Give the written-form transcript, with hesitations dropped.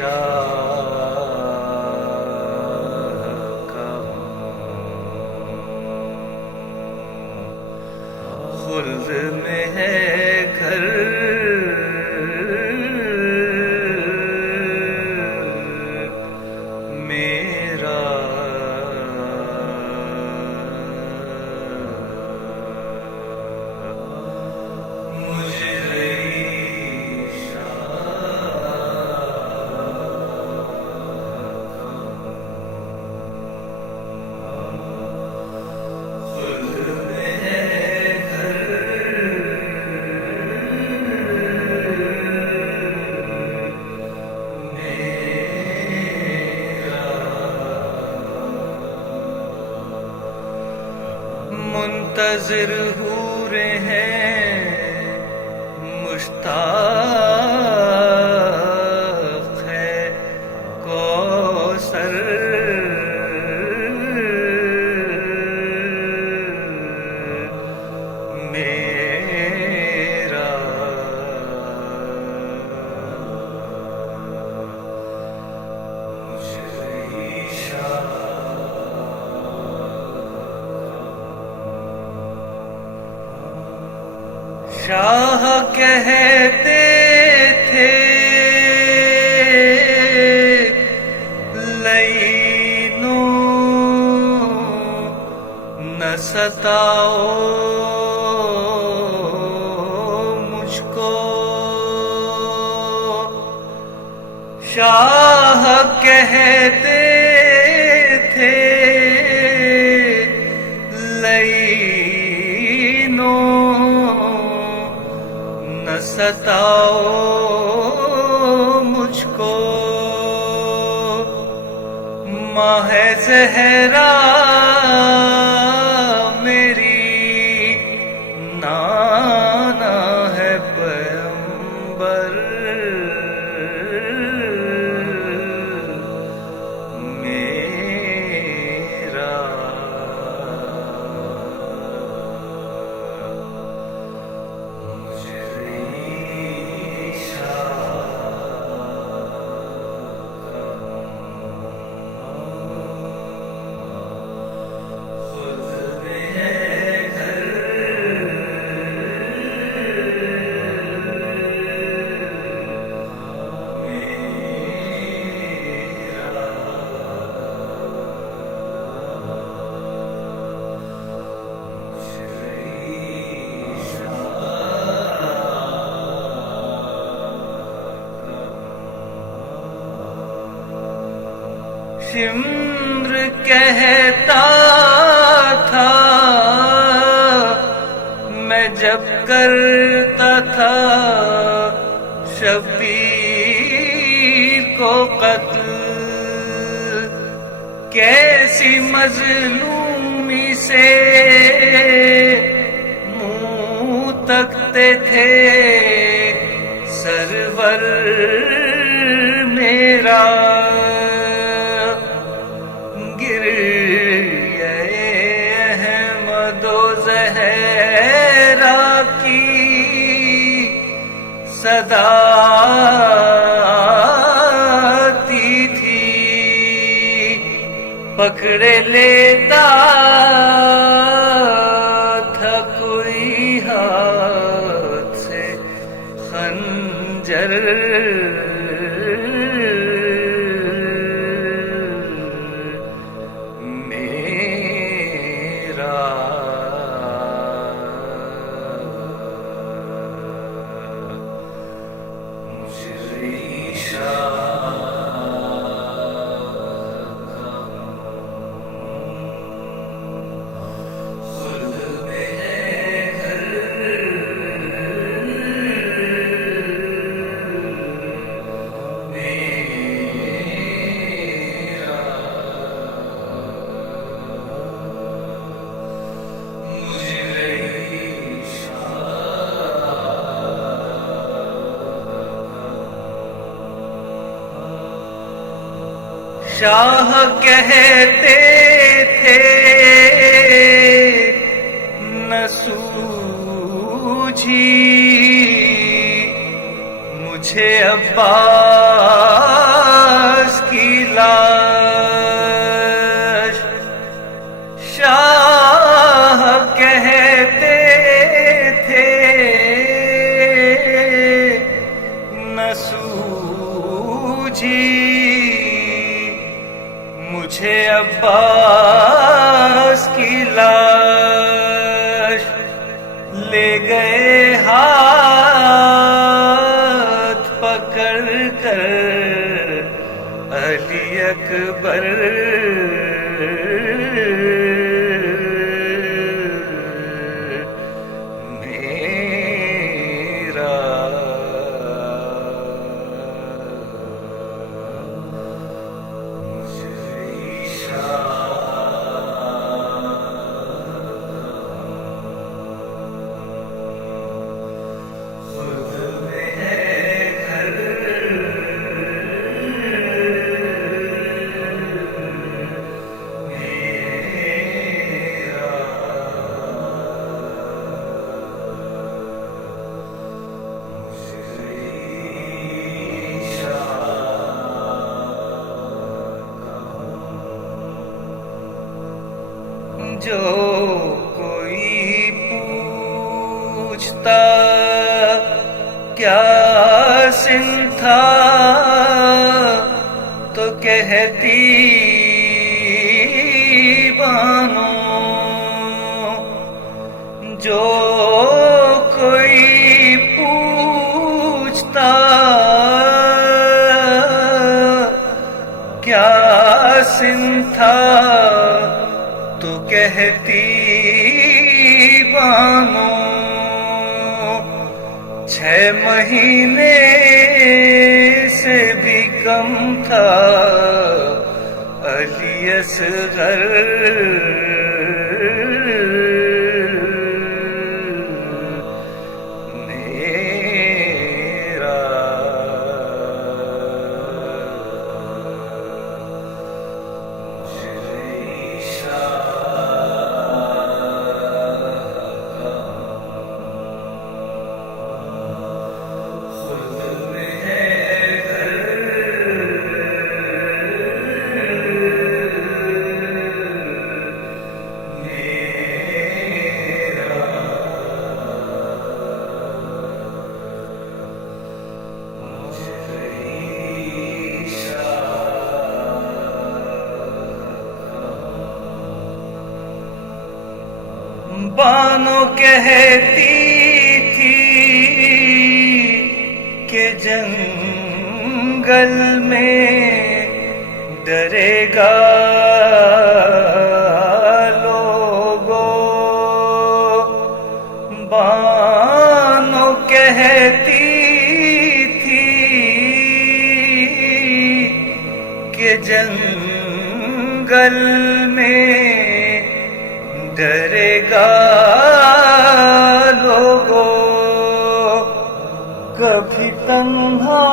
کا خلد میں ہے گھر میرا منتظر حور ہیں مشتاق ہے کوثر میرا شاہ کہتے تھے لعینوں نہ ستاؤ مجھ کو، شاہ کہتے تھے ستاؤ مجھ کو، ماہ زہرا میری نانا ہے پیغمبر میرا، شمر کہتا تھا میں جب کرتا تھا شبیر کو قتل، کیسی مظلومی سے منہ تکتے تھے سرور میرا، صدا آتی تھی پکڑے لیتا تھا کوئی ہاتھ سے خنجر شاہ کہتے تھے نہ سوجھی مجھے عباس پہنچی مجھے عباس کی لاش لے گئے ہاتھ پکڑ کر علی اکبر جو کوئی پوچھتا کیا سن تھا تو کہتی بانو، جو کوئی پوچھتا کیا سن تھا تو کہتی بانو، 6 مہینے سے بھی کم تھا علی اصغر بانو کہتی تھی کہ جنگل میں ڈرے گا لوگو، بانو کہتی تھی کہ جنگل میں ڈرے گا لوگو، کبھی تنہا